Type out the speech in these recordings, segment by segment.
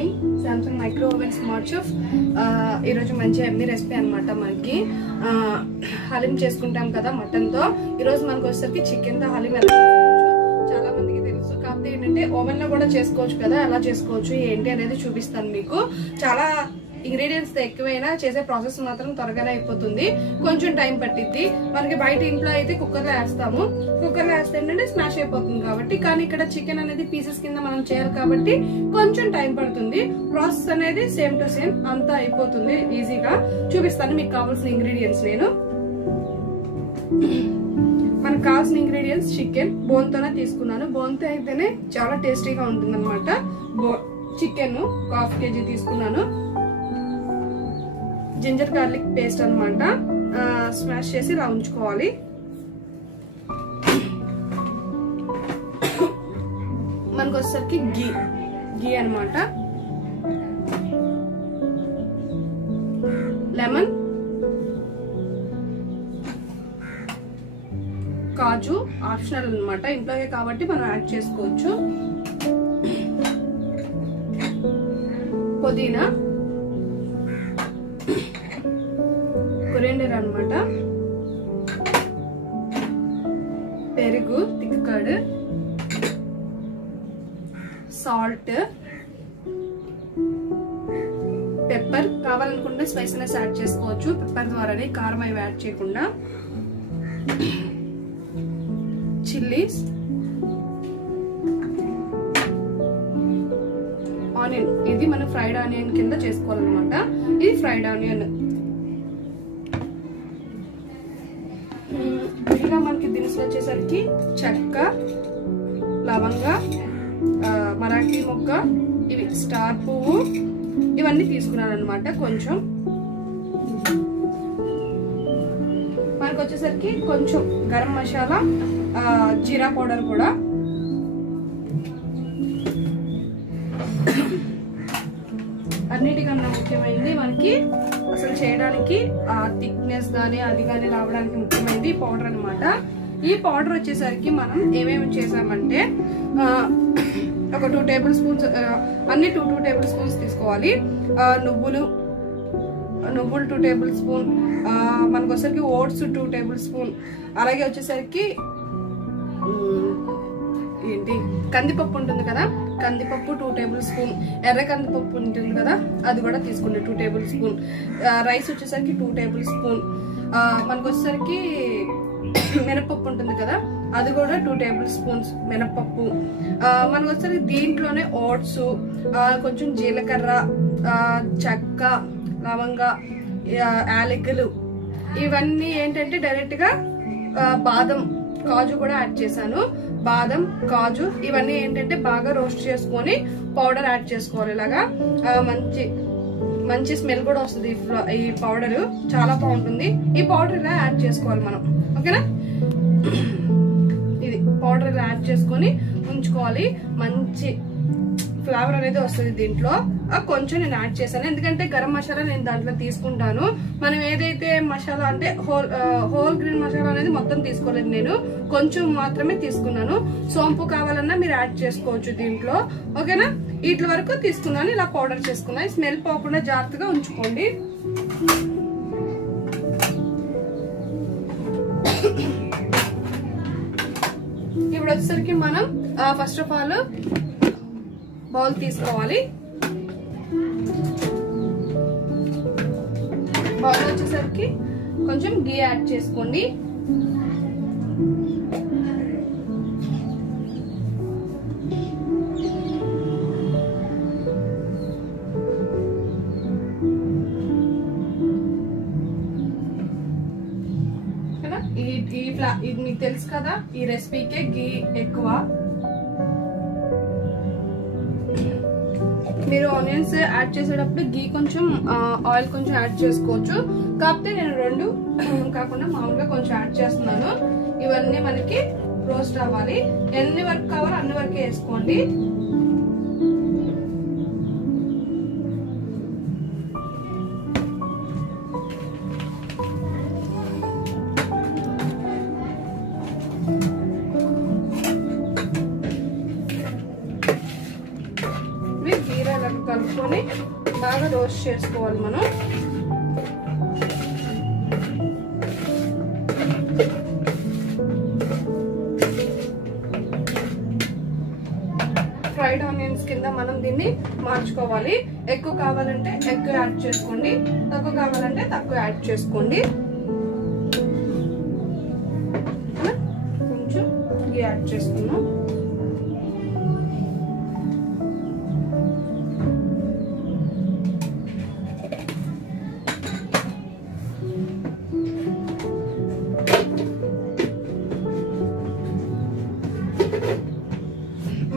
Morning. Samsung micro oven smart chef. ఈరోజు మంచి ఎమ్మి recipe అనమాట. మనకి హలీం చేసుకుంటాం కదా మటన్తో. ఈరోజు మనకు వచ్చేసరికి చికెన్తో హలీం ఎలా చేసుకోవచ్చు చాలా మందికి తెలుసు. కాకపోతే ఏంటంటే ఓవెన్లో కూడా చేసుకోవచ్చు కదా, ఎలా చేసుకోవచ్చు ఏంటి అనేది చూపిస్తాను మీకు. చాలా ఇంగ్రీడియంట్స్ ఎక్కువైనా చేసే ప్రాసెస్ మాత్రం త్వరగానే అయిపోతుంది, కొంచెం టైం పట్టిద్ది. మనకి బయట ఇంట్లో అయితే కుక్కర్లో వేస్తాము, కుక్కర్లో వేస్తే ఏంటంటే స్మాష్ అయిపోతుంది కాబట్టి. కానీ ఇక్కడ చికెన్ అనేది పీసెస్ కింద మనం చేయాలి కాబట్టి కొంచెం టైం పడుతుంది. ప్రాసెస్ అనేది సేమ్ టు సేమ్ అంతా అయిపోతుంది ఈజీగా. చూపిస్తాను మీకు కావాల్సిన ఇంగ్రీడియంట్స్. నేను మనకు కావాల్సిన ఇంగ్రీడియంట్స్ చికెన్ బోన్తోనే తీసుకున్నాను. బోన్తో అయితేనే చాలా టేస్టీగా ఉంటుంది అనమాట. చికెన్ 1/2 kg తీసుకున్నాను. జింజర్ గార్లిక్ పేస్ట్ అనమాట, స్మాష్ చేసి ఇలా ఉంచుకోవాలి. మనకు వచ్చేసరికి గీ అనమాట, లెమన్, కాజు ఆప్షనల్ అనమాట, ఇంట్లోనే కాబట్టి మనం యాడ్ చేసుకోవచ్చు. పుదీనా, కొరియండర్ అనమాట, పెరుగు థిక్ కర్డ్, సాల్ట్, పెప్పర్. కావాలనుకుంటే స్పైసీనెస్ యాడ్ చేసుకోవచ్చు పెప్పర్ ద్వారానే, కారం అవి యాడ్ చేయకుండా. Chillies, onion. ఇది మనం ఫ్రైడ్ ఆనియన్ కింద చేసుకోవాలన్నమాట. ఇది ఫ్రైడ్ ఆనియన్. ఇలా మనకి దినుసులు వచ్చేసరికి చెక్క, లవంగ, మరాఠీ మొగ్గ, ఇవి స్టార్ పువ్వు, ఇవన్నీ తీసుకున్నాను అనమాట. కొంచెం మనకు వచ్చేసరికి కొంచెం గరం మసాలా, జీరా పౌడర్ కూడా. అన్నిటికన్నా ముఖ్యమైనది మనకి అసలు చేయడానికి థిక్నెస్ కానీ అది కానీ రావడానికి ముఖ్యమైనది పౌడర్ అనమాట. ఈ పౌడర్ వచ్చేసరికి మనం ఏమేమి చేసామంటే ఒక 2 టేబుల్ స్పూన్స్, అన్ని 2 టేబుల్ స్పూన్స్ తీసుకోవాలి. నువ్వులు 2 టేబుల్ స్పూన్, మనకు వచ్చేసరికి ఓట్స్ 2 టేబుల్ స్పూన్, అలాగే వచ్చేసరికి ఏంటి కందిపప్పు ఉంటుంది కదా, కందిపప్పు 2 టేబుల్ స్పూన్, ఎర్ర కందిపప్పు ఉంటుంది కదా అది కూడా తీసుకోండి 2 టేబుల్ స్పూన్. రైస్ వచ్చేసరికి 2 టేబుల్ స్పూన్. మనకు వచ్చేసరికి మినపప్పు ఉంటుంది కదా అది కూడా 2 టేబుల్ స్పూన్స్ మినపప్పు. మనకు వచ్చేసరికి దీంట్లోనే ఓట్స్, కొంచెం జీలకర్ర, చెక్క, లవంగ, యాలకులు, ఇవన్నీ ఏంటంటే డైరెక్ట్ గా బాదం, కాజు కూడా యాడ్ చేశాను. బాదం, కాజు ఇవన్నీ ఏంటంటే బాగా రోస్ట్ చేసుకొని పౌడర్ యాడ్ చేసుకోవాలి. ఇలాగా మంచి స్మెల్ కూడా వస్తుంది ఈ పౌడర్, చాలా బాగుంటుంది. ఈ పౌడర్ ఇలా యాడ్ చేసుకోవాలి మనం, ఓకేనా. ఇది పౌడర్ ఇలా యాడ్ చేసుకొని ఉంచుకోవాలి. మంచి ఫ్లేవర్ అనేది వస్తుంది దీంట్లో. కొంచెం నేను యాడ్ చేశాను ఎందుకంటే గరం మసాలా నేను దాంట్లో తీసుకుంటాను. మనం ఏదైతే మసాలా అంటే హోల్ గ్రీన్ మసాలా అనేది మొత్తం తీసుకోలేదు, నేను కొంచెం మాత్రమే తీసుకున్నాను. సోంపు కావాలన్నా మీరు యాడ్ చేసుకోవచ్చు దీంట్లో, ఓకేనా. వీటి వరకు తీసుకున్నాను, ఇలా పౌడర్ చేసుకున్నాను. స్మెల్ పోకుండా జాగ్రత్తగా ఉంచుకోండి. ఇప్పుడు వచ్చేసరికి మనం ఫస్ట్ ఆఫ్ ఆల్ బౌల్ తీసుకోవాలి. బౌల్ వచ్చేసరికి కొంచెం గీ యాడ్ చేసుకోండి. ఇది మీకు తెలుసు కదా, ఈ రెసిపీకే గీ ఎక్కువ. మీరు ఆనియన్స్ యాడ్ చేసేటప్పుడు గీ కొంచెం, ఆయిల్ కొంచెం యాడ్ చేసుకోవచ్చు. కాకపోతే నేను 2 కాకుండా మామూలుగా కొంచెం యాడ్ చేస్తున్నాను. ఇవన్నీ మనకి రోస్ట్ అవ్వాలి. ఎన్ని వరకు కావాలో అన్ని వరకే వేసుకోండి. కలుపుకొని బాగా రోస్ట్ చేసుకోవాలి మనం. ఫ్రైడ్ ఆనియన్స్ కింద మనం దీన్ని మార్చుకోవాలి. ఎక్కువ కావాలంటే ఎక్కువ యాడ్ చేసుకోండి, తక్కువ కావాలంటే తక్కువ యాడ్ చేసుకోండి. కొంచెం యాడ్ చేసుకున్నాం.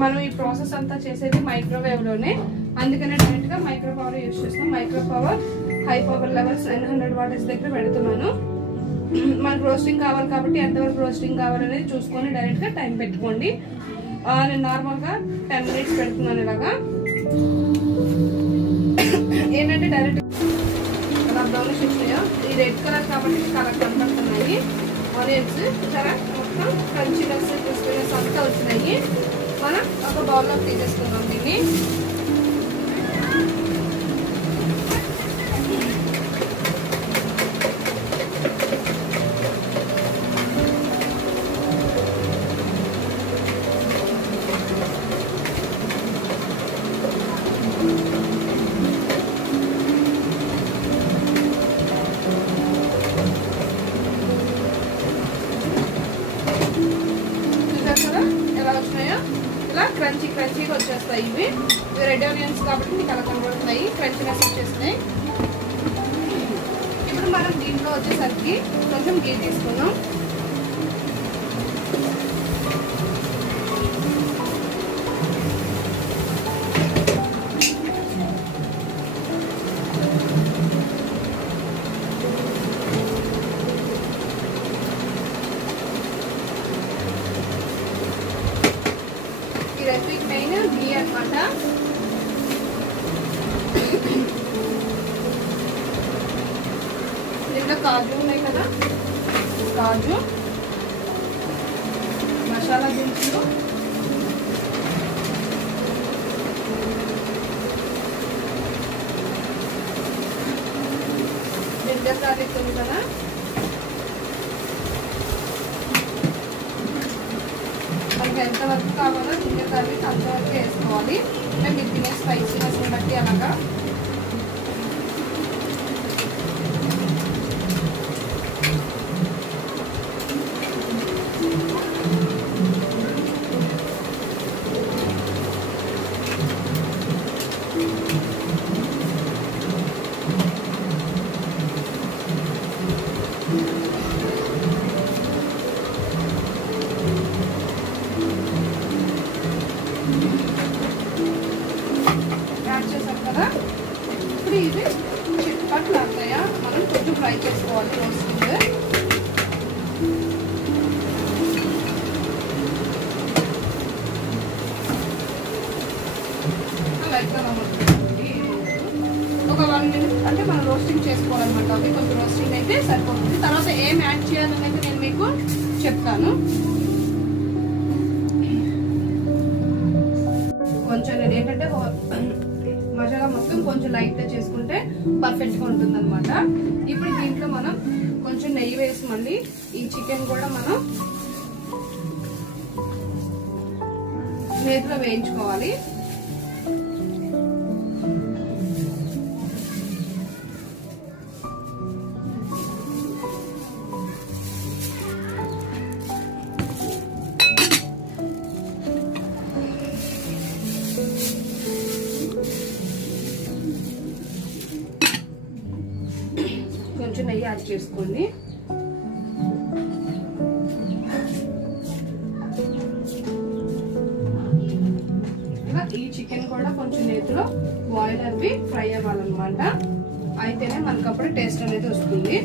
మనం ఈ ప్రాసెస్ అంతా చేసేది మైక్రోవేవ్ లోనే, అందుకనే డైరెక్ట్ గా మైక్రో పవర్ యూజ్ చేస్తాం. Micro power high power levels 900 watts దగ్గర పెడుతున్నాను. మనకు రోస్టింగ్ కావాలి కాబట్టి ఎంతవరకు రోస్టింగ్ కావాలనేది చూసుకొని డైరెక్ట్ గా టైం పెట్టుకోండి. నేను నార్మల్ గా 10 మినిట్స్ పెడుతున్నాను. ఇలాగా ఏంటంటే డైరెక్ట్ అలా బ్రౌనిష్ వచ్చినాయో, ఈ రెడ్ కలర్ కాబట్టి కలర్ కనపడుతున్నాయి ఆనియన్స్. చాలా మొత్తం క్రంచీనెస్ క్రిస్పీనెస్ అంతా వచ్చినాయి. మనం ఒక బౌల్లో తీసేసుకుందాం దీన్ని. ఇలా క్రంచీగా వచ్చేస్తాయి. ఇవి రెడ్ ఆనియన్స్ కాబట్టి మీకు అలా కనబడుతున్నాయి, క్రంచీనెస్ వచ్చేస్తున్నాయి. ఇప్పుడు మనం దీంట్లో వచ్చేసరికి కొంచెం గీ తీసుకుందాం. ఈ రెసిపీకి మెయిన్ ఘీ అన్నమాట. దీంట్లో కాజు ఉన్నాయి కదా, కాజు, మసాలా దినుసులు, జింజర్ గార్లిక్ ఉంది కదా, మనకి ఎంతవరకు కావాలో జింజర్ గార్లిక్ అంతవరకు వేసుకోవాలి. మేము ఇది తినే స్పైసీనెస్ బట్టి అలాగా. యాడ్ చేసాం కదా, ఇప్పుడు ఇది చిట్పట్లు అవుతాయా, మనం కొంచెం ఫ్రై చేసుకోవాలి. రోస్టింగ్ ఒక 1 మినిట్ అంటే మనం రోస్టింగ్ చేసుకోవాలన్నమాట. అవి కొంచెం రోస్టింగ్ అయితే సరిపోతుంది. తర్వాత ఏం యాడ్ చేయాలని అయితే నేను మీకు చెప్తాను. కొంచెం నేను ఏంటంటే మసాలా మొత్తం కొంచెం లైట్ గా చేసుకుంటే పర్ఫెక్ట్ గా ఉంటుంది అనమాట. ఇప్పుడు దీంట్లో మనం కొంచెం నెయ్యి వేసి మళ్ళీ ఈ చికెన్ కూడా మనం నేతిలో వేయించుకోవాలి. కొంచెం నెయ్యి యాడ్ చేసుకోండి. ఇలా ఈ చికెన్ కూడా కొంచెం నేతిలో బాయిల్ అవి ఫ్రై అవ్వాలన్నమాట. అయితేనే మనకు అప్పుడు టేస్ట్ అనేది వస్తుంది.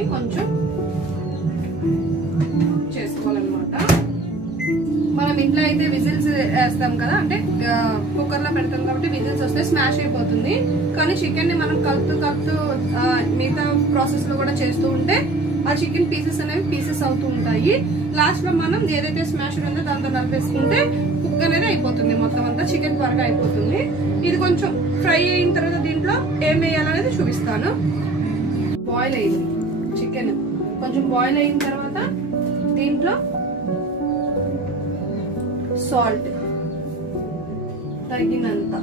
వేసుకొని కొంచెం చేసుకోవాలన్నమాట. మనం ఇంట్లో అయితే విజిల్స్ వేస్తాం కదా, అంటే కుక్కర్ లో పెడతాం కాబట్టి విజిల్స్ వస్తే స్మాష్ అయిపోతుంది. కానీ చికెన్ ని మనం కలుపుతూ మిగతా ప్రాసెస్ లో కూడా చేస్తూ ఉంటే ఆ చికెన్ పీసెస్ అనేవి పీసెస్ అవుతూ ఉంటాయి. లాస్ట్ లో మనం ఏదైతే స్మాష్ ఉందో దాంతో కలిపేసుకుంటే కుక్ అనేది అయిపోతుంది, మొత్తం అంతా చికెన్ త్వరగా అయిపోతుంది. ఇది కొంచెం ఫ్రై అయిన తర్వాత దీంట్లో ఏం వేయాలనేది చూపిస్తాను. బాయిల్ అయింది చికెన్, కొంచెం బాయిల్ అయిన తర్వాత దీంట్లో సాల్ట్ తగినంత,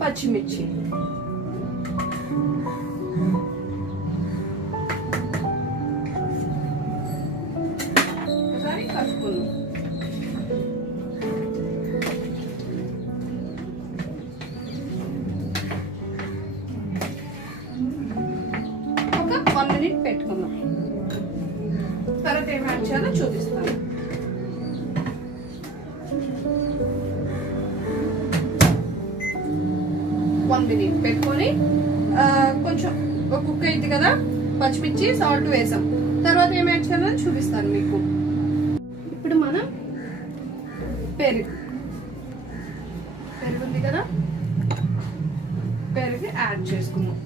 పచ్చిమిర్చి, ఒకసారి కలుపుకుందాం. ఒక 1 minute పెట్టుకుందాం. తర్వాత ఏం యాడ్ చేయాలో చూపిస్తాను. మినిట్ పెట్టుకొని కొంచెం కుక్ అయింది కదా, పచ్చిమిర్చి సాల్ట్ వేసాం. తర్వాత ఏం యాడ్ చేయాలో చూపిస్తాను మీకు. ఇప్పుడు మనం పెరుగు ఉంది కదా, పెరుగు యాడ్ చేసుకున్నాం.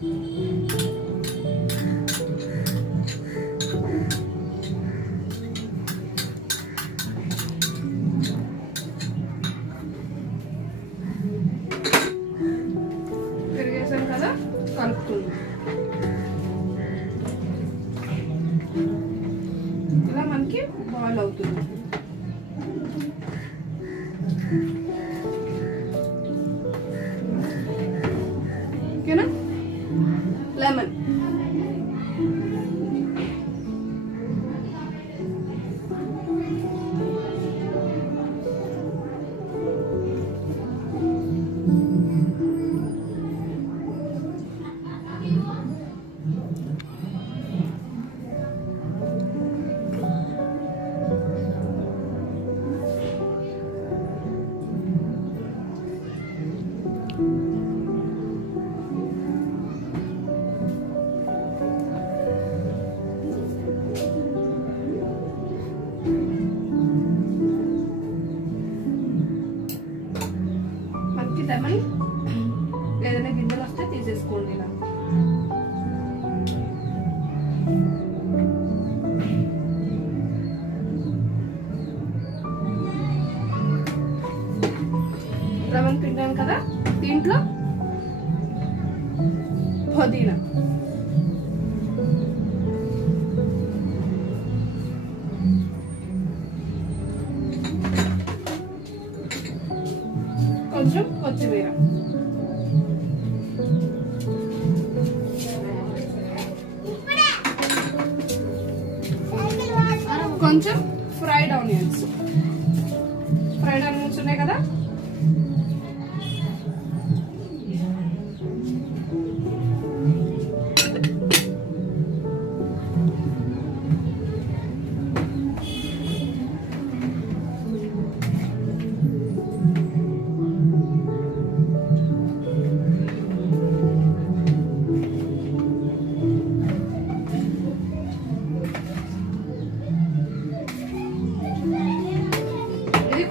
పెరిగేసాం కదా, కలుపుతున్నాం. ఇలా మనకి బాయిల్ అవుతుంది. ఓకేనా? లెమన్, లెమన్ ఏదైనా గింజలు వస్తే తీసేసుకోండి. ఇలా లెమన్ పిండాను కదా, దీంట్లో పుదీనా, కొంచెం కొత్తిమీర, కొంచెం ఫ్రైడ్ ఆనియన్స్ ఉన్నాయి కదా,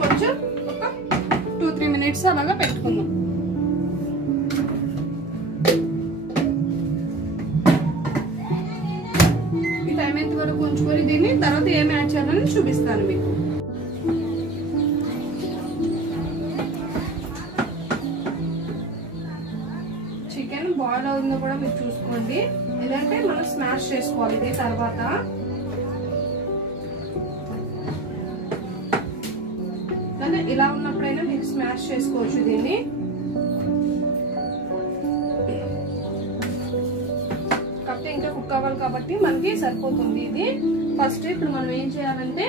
కొంచెం ఒక 2-3 minutes అలాగా పెట్టుకుందాం. ఈ టైం ఎంత వరకు ఉంచుకొని దీన్ని తర్వాత ఏం యాడ్ చేయాలని చూపిస్తాను మీకు. చికెన్ బాయిల్ అవుతుందో కూడా మీరు చూసుకోండి, ఎందుకంటే మనం స్మాష్ చేసుకోవాలి ఇది. తర్వాత ఇలా ఉన్నప్పుడైనా మీరు స్మాష్ చేసుకోవచ్చు దీన్ని. కాకపోతే ఇంకా కుక్ అవ్వాలి కాబట్టి మనకి సరిపోతుంది ఇది. ఫస్ట్ ఇప్పుడు మనం ఏం చేయాలంటే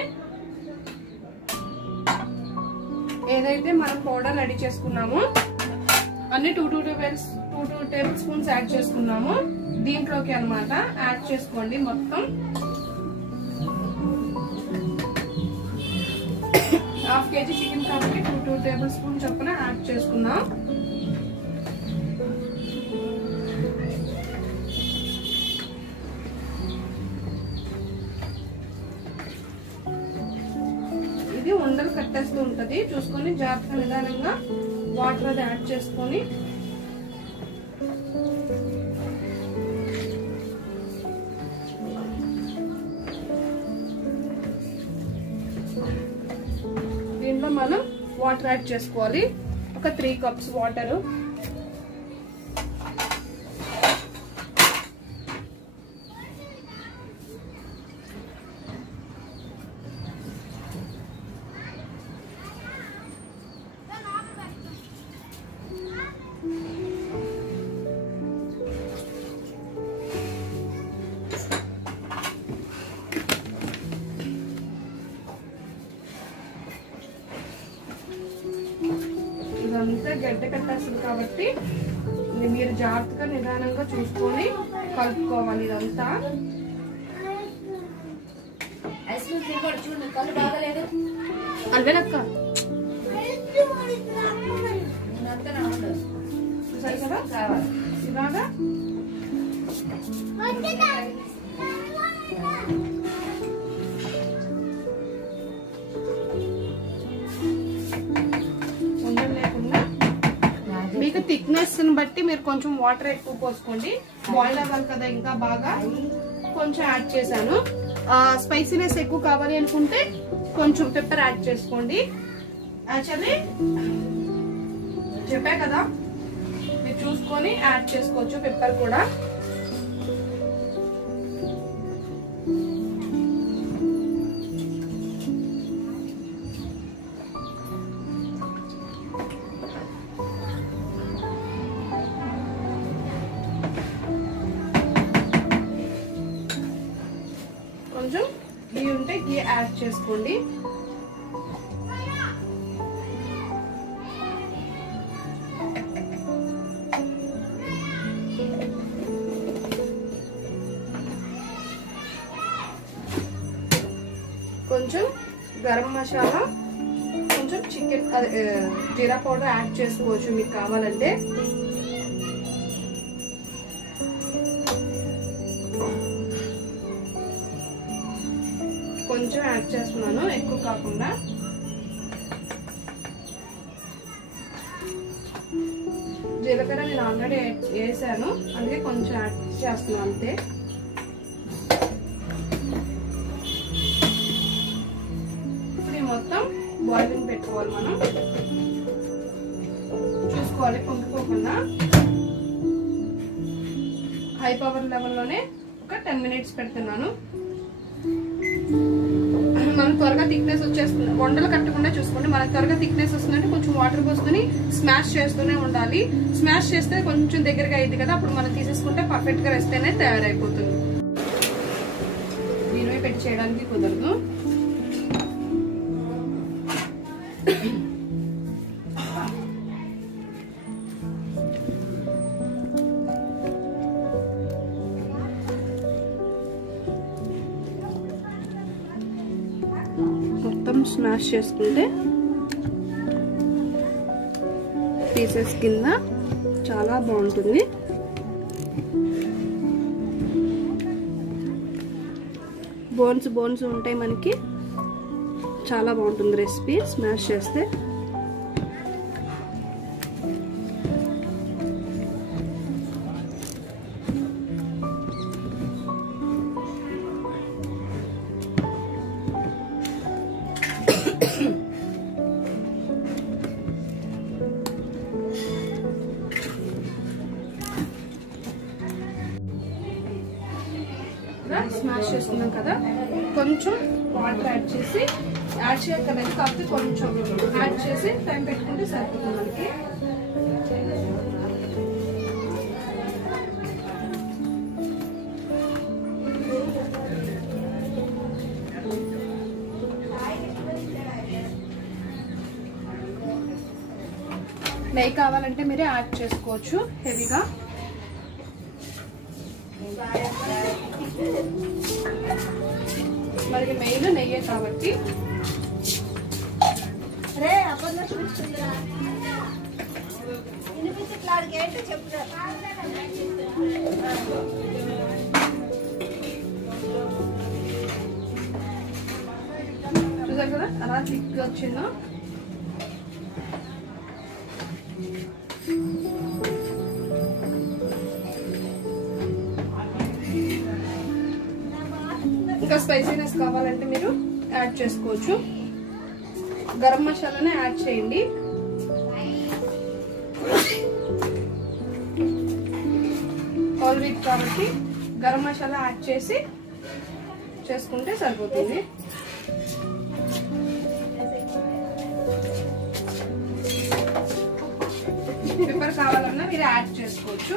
ఏదైతే మనం పౌడర్ రెడీ చేసుకున్నామో అన్ని 2 టేబుల్ స్పూన్స్ యాడ్ చేసుకున్నాము దీంట్లోకి అన్నమాట. యాడ్ చేసుకోండి మొత్తం. kg చికెన్ కాబట్టి 2 టేబుల్ స్పూన్ చొప్పున యాడ్ చేసుకుందాం. ఇది ఉండలు కట్టేస్తూ ఉంటది, చూసుకొని జాగ్రత్తగా నిదానంగా వాటర్ అది యాడ్ చేసుకొని దీంట్లో మనం వాటర్ యాడ్ చేసుకోవాలి. ఒక 3 కప్స్ వాటర్. ఇదంతా గడ్డ కట్టేస్తుంది కాబట్టి మీరు జాగ్రత్తగా నిదానంగా చూసుకొని కలుపుకోవాలి. ఇదంతా అల్వేనక్క సరే కదా ఇలాగా మీకు థిక్నెస్ ని బట్టి మీరు కొంచెం వాటర్ ఎక్కువ పోసుకోండి. బాయిల్ అవ్వాలి కదా ఇంకా బాగా, కొంచెం యాడ్ చేశాను. స్పైసీనెస్ ఎక్కువ కావాలి అనుకుంటే కొంచెం పెప్పర్ యాడ్ చేసుకోండి. యాక్చువల్లీ చెప్పా కదా, మీరు చూసుకొని యాడ్ చేసుకోవచ్చు పెప్పర్ కూడా. కొంచెం ఘీ ఉంటే ఘీ యాడ్ చేసుకోండి. కొంచెం గరం మసాలా, కొంచెం చికెన్ జీరా పౌడర్ యాడ్ చేసుకోవచ్చు మీకు కావాలంటే. కొంచెం యాడ్ చేస్తున్నాను, ఎక్కువ కాకుండా. జీలకర్ర నేను ఆల్రెడీ వేసాను, అందుకే కొంచెం యాడ్ చేస్తున్నాను అంతే. ఇప్పుడు ఈ మొత్తం బాయిలింగ్ పెట్టుకోవాలి మనం. చూసుకోవాలి పొంగిపోకుండా. హై పవర్ లెవెల్లోనే ఒక 10 మినిట్స్ పెడుతున్నాను. మనం త్వరగా థిక్నెస్ వచ్చేస్తుంది. వండలు కట్టకుండా చూసుకోండి. మనకు త్వరగా థిక్నెస్ వస్తుందంటే కొంచెం వాటర్ పోసుకొని స్మాష్ చేస్తూనే ఉండాలి. స్మాష్ చేస్తే కొంచెం దగ్గరగా అయింది కదా, అప్పుడు మనం తీసేసుకుంటే పర్ఫెక్ట్ గా రెసిపీ అనేది తయారైపోతుంది. దీనివే పెట్టి చేయడానికి కుదరదు. మొత్తం స్మాష్ చేసుకుంటే పీసెస్ కింద చాలా బాగుంటుంది. బోన్స్ ఉంటాయి మనకి, చాలా బాగుంటుంది రెసిపీ స్మాష్ చేస్తే. స్మాష్ చేసుకున్నాం కదా, కొంచెం వాటర్ యాడ్ చేయక్కర్లేదు, కాకపోతే కొంచెం యాడ్ చేసి టైం పెట్టుకుంటే సరిపోతుంది మనకి. నెయ్యి కావాలంటే మీరే యాడ్ చేసుకోవచ్చు హెవీగా. మనకి మెయిన్ నెయ్యే కాబట్టి చూసారు కదా అలా థిక్ వచ్చిందో. ఇంకా స్పైసీనెస్ కావాలంటే మీరు యాడ్ చేసుకోవచ్చు. గరం మసాలానే యాడ్ చేయండి. ఆల్ వీట్ కాబట్టి గరం మసాలా యాడ్ చేసి చేసుకుంటే సరిపోతుంది. పెప్పర్ కావాలన్నా మీరు యాడ్ చేసుకోవచ్చు.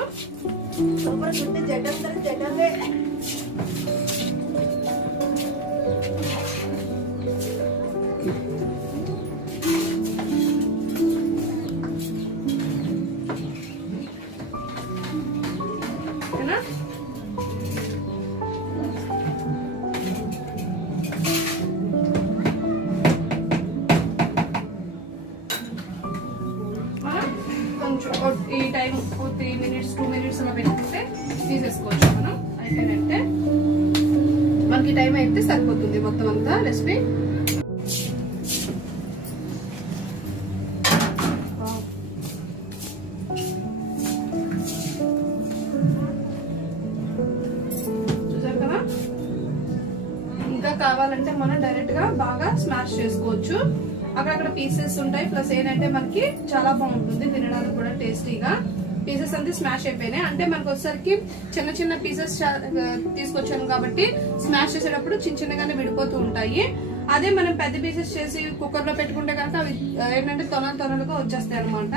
ఈ టైం 3 minutes 2 minutes అలా పెట్టుకుంటే తీసేసుకోవచ్చు మనం. అయిపోయినట్టే మనకి టైం అయితే సరిపోతుంది మొత్తం అంతా రెసిపీ. చూసారు కదా. ఇంకా కావాలంటే మనం డైరెక్ట్ గా బాగా స్మాష్ చేసుకోవచ్చు. అక్కడక్కడ పీసెస్ ఉంటాయి. ప్లస్ ఏంటంటే మనకి చాలా బాగుంటుంది తినడానికి కూడా టేస్టీగా. పీసెస్ అంతా స్మాష్ అయిపోయినాయి అంటే మనకు వచ్చేసరికి చిన్న చిన్న పీసెస్ తీసుకొచ్చాను కాబట్టి స్మాష్ చేసేటప్పుడు చిన్న చిన్నగానే విడిపోతూ ఉంటాయి. అదే మనం పెద్ద పీసెస్ చేసి కుక్కర్ లో పెట్టుకుంటే కనుక అవి ఏంటంటే తొనలుగా వచ్చేస్తాయి అనమాట.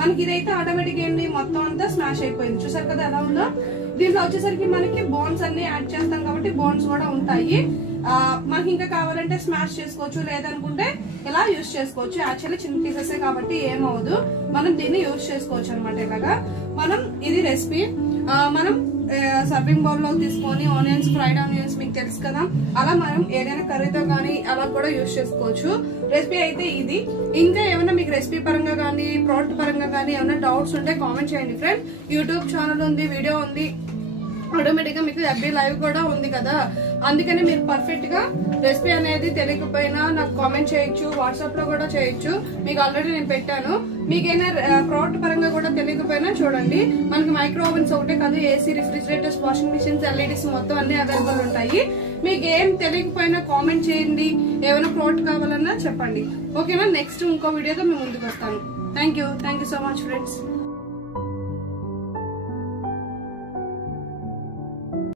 మనకి ఇదైతే ఆటోమేటిక్ ఏంటి మొత్తం అంతా స్మాష్ అయిపోయింది. చూసారు కదా ఎలా ఉందో. దీంట్లో వచ్చేసరికి మనకి బోన్స్ అన్ని యాడ్ చేస్తాం కాబట్టి బోన్స్ కూడా ఉంటాయి. మనకి ఇంకా కావాలంటే స్మాష్ చేసుకోవచ్చు, లేదనుకుంటే ఇలా యూజ్ చేసుకోవచ్చు. యాక్చువల్లీ చిన్న పీసెస్ కాబట్టి ఏమవదు, మనం దీన్ని యూజ్ చేసుకోవచ్చు అనమాట. ఇలాగా మనం ఇది రెసిపీ మనం సర్వింగ్ బౌల్ లో తీసుకొని ఆనియన్స్, ఫ్రైడ్ ఆనియన్స్ మీకు తెలుసు కదా, అలా మనం ఏదైనా కర్రీతో కానీ అలా కూడా యూజ్ చేసుకోవచ్చు. రెసిపీ అయితే ఇది. ఇంకా ఏమైనా మీకు రెసిపీ పరంగా కానీ ప్రోడక్ట్ పరంగా కానీ ఏమైనా డౌట్స్ ఉంటే కామెంట్ చేయండి ఫ్రెండ్. యూట్యూబ్ ఛానల్ ఉంది, వీడియో ఉంది, ఆటోమేటిక్ గా మీకు FB లైవ్ కూడా ఉంది కదా. అందుకని మీరు పర్ఫెక్ట్ గా రెసిపీ అనేది తెలియకపోయినా నాకు కామెంట్ చేయొచ్చు, వాట్సాప్ లో కూడా చేయొచ్చు. మీకు ఆల్రెడీ నేను పెట్టాను. మీకైనా ప్రోడక్ట్ పరంగా కూడా తెలియకపోయినా చూడండి, మనకి మైక్రో ఓవెన్స్ ఒకటే కాదు, AC, refrigerators, washing machines, LEDs మొత్తం అన్ని అవైలబుల్ ఉంటాయి. మీకు ఏం తెలియకపోయినా కామెంట్ చేయండి. ఏమైనా ప్రోడక్ట్ కావాలన్నా చెప్పండి. ఓకేనా. నెక్స్ట్ ఇంకో వీడియోతో మేము ముందుకు వస్తాను. Thank you so much friends.